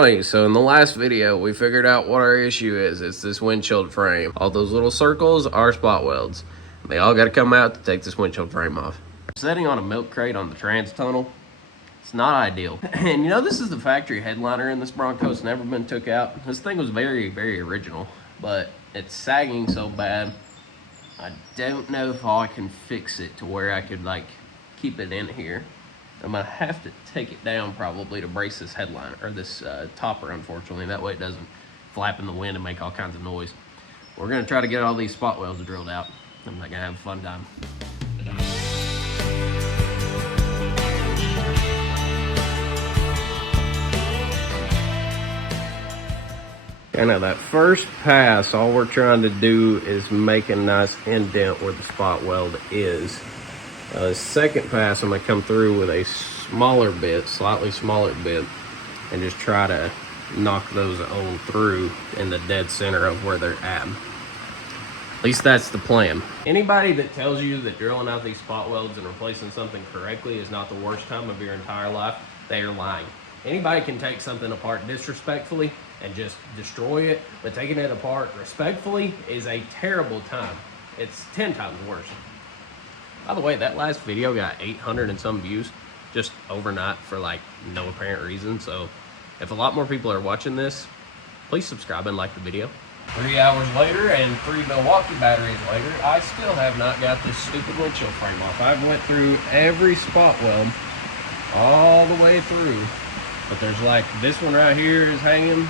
funny. So in the last video, we figured out what our issue is. It's this windshield frame. All those little circles are spot welds. They all got to come out to take this windshield frame off. Setting on a milk crate on the trans tunnel, it's not ideal. And you know, this is the factory headliner in this Bronco. It's never been took out. This thing was very, very original, but it's sagging so bad. I don't know if I can fix it to where I could like keep it in here. I'm gonna have to take it down probably to brace this headliner, or this topper, unfortunately. That way it doesn't flap in the wind and make all kinds of noise. We're gonna try to get all these spot welds drilled out. I'm not gonna have a fun time. And now that first pass, all we're trying to do is make a nice indent where the spot weld is. The second pass, I'm gonna come through with a smaller bit, slightly smaller bit, and just try to knock those on through in the dead center of where they're at. At least that's the plan. Anybody that tells you that drilling out these spot welds and replacing something correctly is not the worst time of your entire life, they are lying. Anybody can take something apart disrespectfully and just destroy it, but taking it apart respectfully is a terrible time. It's 10 times worse. By the way, that last video got 800 and some views just overnight for like no apparent reason. So if a lot more people are watching this, please subscribe and like the video. 3 hours later and 3 Milwaukee batteries later, I still have not got this stupid windshield frame off. I've went through every spot weld all the way through. But there's like this one right here is hanging,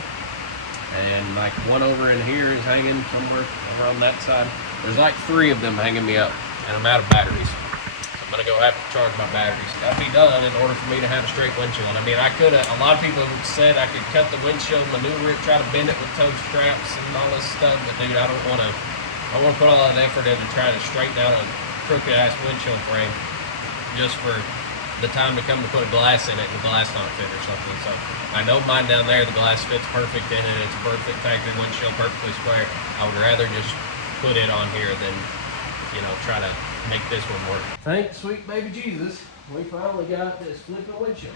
and like one over in here is hanging somewhere around that side. There's like 3 of them hanging me up, and I'm out of batteries. So I'm gonna go have to charge my batteries. Gotta be done in order for me to have a straight windshield. I mean, I could have, a lot of people have said I could cut the windshield, maneuver it, try to bend it with toe straps and all this stuff, but dude, I don't wanna put all that effort into trying to straighten out a crooked ass windshield frame just for the time to come to put a glass in it and the glass not fit or something. So I know mine down there, the glass fits perfect in it. It's a perfect factory windshield, perfectly square. I would rather just put it on here than, you know, try to make this one work. Thank sweet baby Jesus, we finally got this flipping windshield.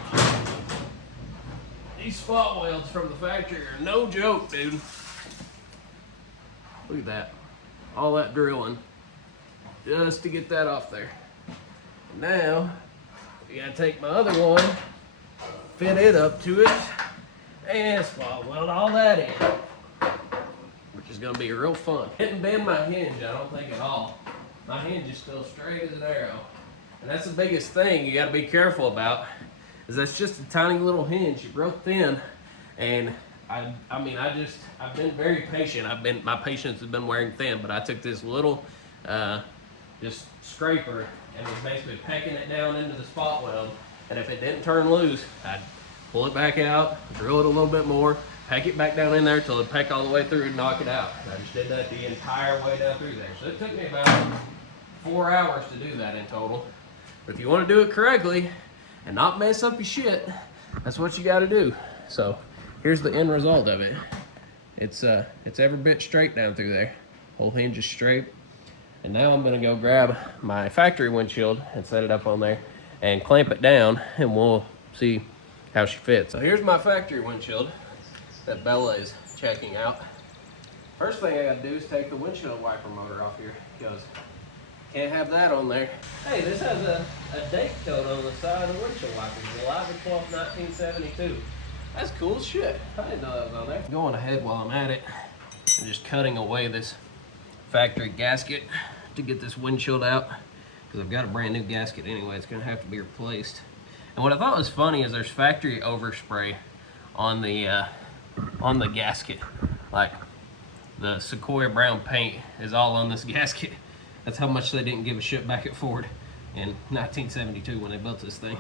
These spot welds from the factory are no joke, dude. Look at that. All that drilling just to get that off there. Now, you gotta take my other one, fit it up to it, and spot weld all that in, which is gonna be real fun. Didn't bend my hinge, I don't think at all. My hinge is still straight as an arrow. And that's the biggest thing you gotta be careful about, is that's just a tiny little hinge, real thin. And I've been very patient. My patience has been wearing thin, but I took this little, just scraper and was basically pecking it down into the spot weld. And if it didn't turn loose, I'd pull it back out, drill it a little bit more, peck it back down in there till it peck all the way through and knock it out. And I just did that the entire way down through there. So it took me about 4 hours to do that in total. But if you want to do it correctly and not mess up your shit, that's what you got to do. So here's the end result of it. It's every bit straight down through there. Whole hinge is straight. And now I'm gonna go grab my factory windshield and set it up on there and clamp it down, and we'll see how she fits. So here's my factory windshield that Bella is checking out. First thing I gotta do is take the windshield wiper motor off here, because can't have that on there. Hey, this has a date code on the side of the windshield wipers, July the 12th, 1972. That's cool as shit. I didn't know that was on there. Going ahead while I'm at it and just cutting away this factory gasket to get this windshield out, because I've got a brand new gasket anyway. It's gonna have to be replaced. And what I thought was funny is there's factory overspray on the gasket. Like the Sequoia brown paint is all on this gasket. That's how much they didn't give a shit back at Ford in 1972 when they built this thing.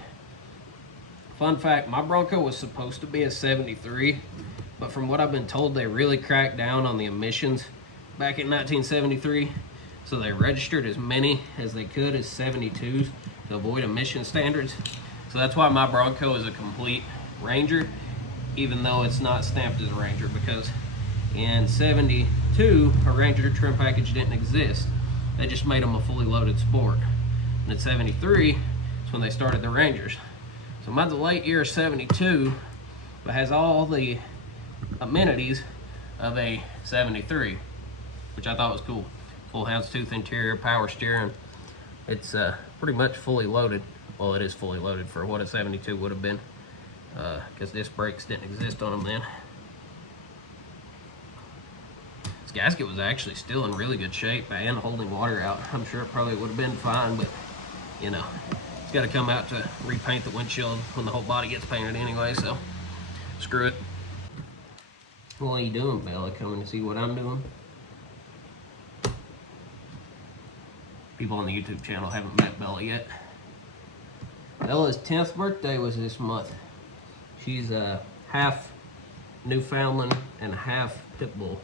Fun fact, my Bronco was supposed to be a 73, but from what I've been told, they really cracked down on the emissions back in 1973, so they registered as many as they could as 72s to avoid emission standards. So that's why my Bronco is a complete Ranger, even though it's not stamped as a Ranger, because in 72 a Ranger trim package didn't exist. They just made them a fully loaded sport. And in 73 is when they started the Rangers. So by the late year 72, but it has all the amenities of a 73, which I thought was cool. Full houndstooth interior, power steering. It's pretty much fully loaded. Well, it is fully loaded for what a 72 would have been, because disc brakes didn't exist on them then. This gasket was actually still in really good shape and holding water out. I'm sure it probably would have been fine, but you know, it's got to come out to repaint the windshield when the whole body gets painted anyway, so screw it. What are you doing, Bella? Coming to see what I'm doing? People on the YouTube channel haven't met Bella yet. Bella's 10th birthday was this month. She's a half Newfoundland and half Pit Bull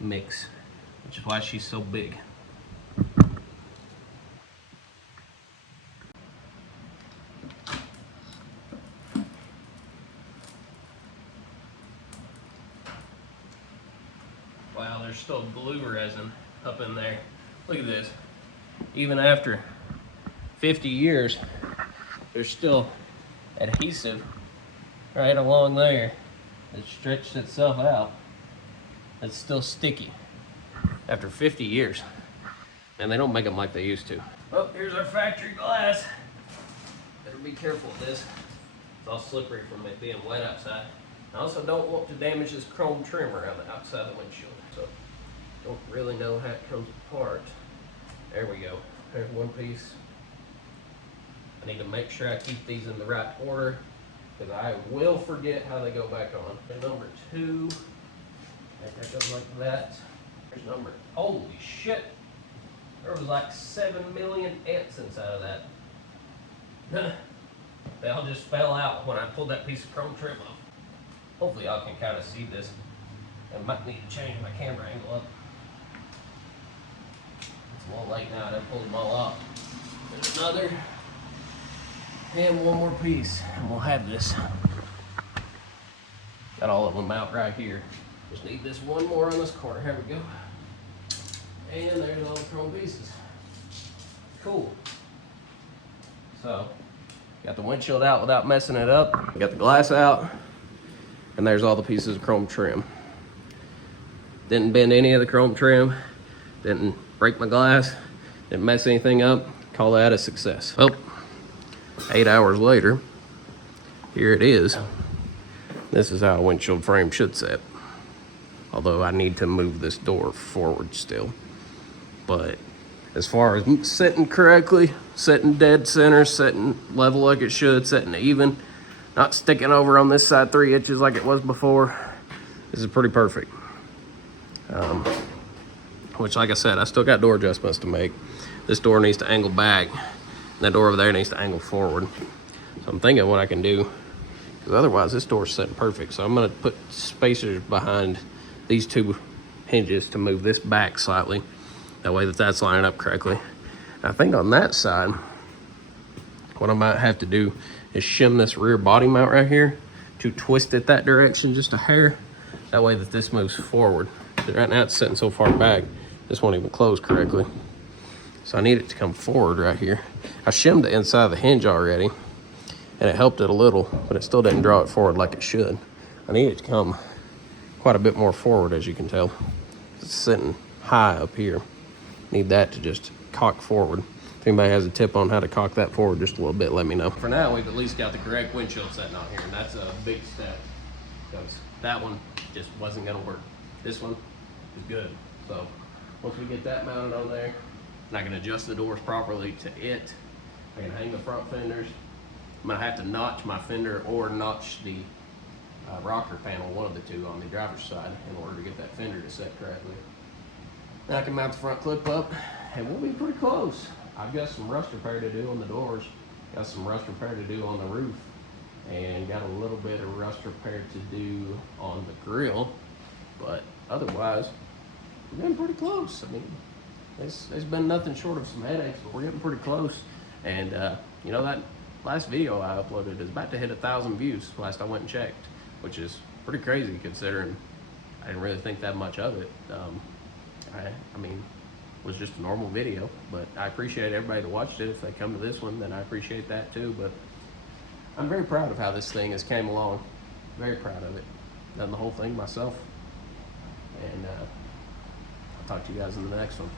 mix, which is why she's so big. Wow, there's still glue resin up in there. Look at this. Even after 50 years, there's still adhesive right along there that stretched itself out. It's still sticky after 50 years. And they don't make them like they used to. Oh, here's our factory glass. Better be careful with this. It's all slippery from it being wet outside. I also don't want to damage this chrome trim around the outside of the windshield. So, don't really know how it comes apart. There we go. There's one piece. I need to make sure I keep these in the right order, because I will forget how they go back on. There's number 2. That goes like that. There's number, holy shit. There was like 7 million ants inside of that. They all just fell out when I pulled that piece of chrome trim off. Hopefully y'all can kind of see this. I might need to change my camera angle up. It's a little late now, I done pulled them all off. There's another. And one more piece, and we'll have this. Got all of them out right here. Just need this one more on this corner. Here we go. And there's all the chrome pieces. Cool. So, got the windshield out without messing it up. Got the glass out, and there's all the pieces of chrome trim. Didn't bend any of the chrome trim. Didn't break my glass. Didn't mess anything up. Call that a success. Well, 8 hours later, here it is. This is how a windshield frame should sit. Although I need to move this door forward still. But as far as sitting correctly, sitting dead center, sitting level like it should, sitting even, not sticking over on this side 3 inches like it was before, this is pretty perfect. Which, like I said, I still got door adjustments to make. This door needs to angle back. That door over there needs to angle forward. So I'm thinking what I can do, because otherwise this door's sitting perfect. So I'm gonna put spacers behind these 2 hinges to move this back slightly. That way that's lining up correctly. And I think on that side, what I might have to do is shim this rear body mount right here to twist it that direction just a hair. That way that this moves forward. Right now it's sitting so far back, this won't even close correctly. So I need it to come forward right here. I shimmed the inside of the hinge already, and it helped it a little, but it still didn't draw it forward like it should. I need it to come quite a bit more forward, as you can tell. It's sitting high up here. Need that to just cock forward. If anybody has a tip on how to cock that forward just a little bit, let me know. For now, we've at least got the correct windshield setting on here, and that's a big step, because that one just wasn't gonna work. This one is good. So once we get that mounted on there, and I can adjust the doors properly to it, I can hang the front fenders. I'm gonna have to notch my fender or notch the rocker panel, one of the 2 on the driver's side, in order to get that fender to set correctly. Then I can mount the front clip up, and we'll be pretty close. I've got some rust repair to do on the doors, got some rust repair to do on the roof, and got a little bit of rust repair to do on the grill, but otherwise, we're getting pretty close. I mean, there's been nothing short of some headaches, but we're getting pretty close. And you know, that last video I uploaded is about to hit 1,000 views last I went and checked, which is pretty crazy considering I didn't really think that much of it. I mean, it was just a normal video, but I appreciate everybody that watched it. If they come to this one, then I appreciate that too. But I'm very proud of how this thing has came along. Very proud of it. Done the whole thing myself. And I'll talk to you guys in the next one.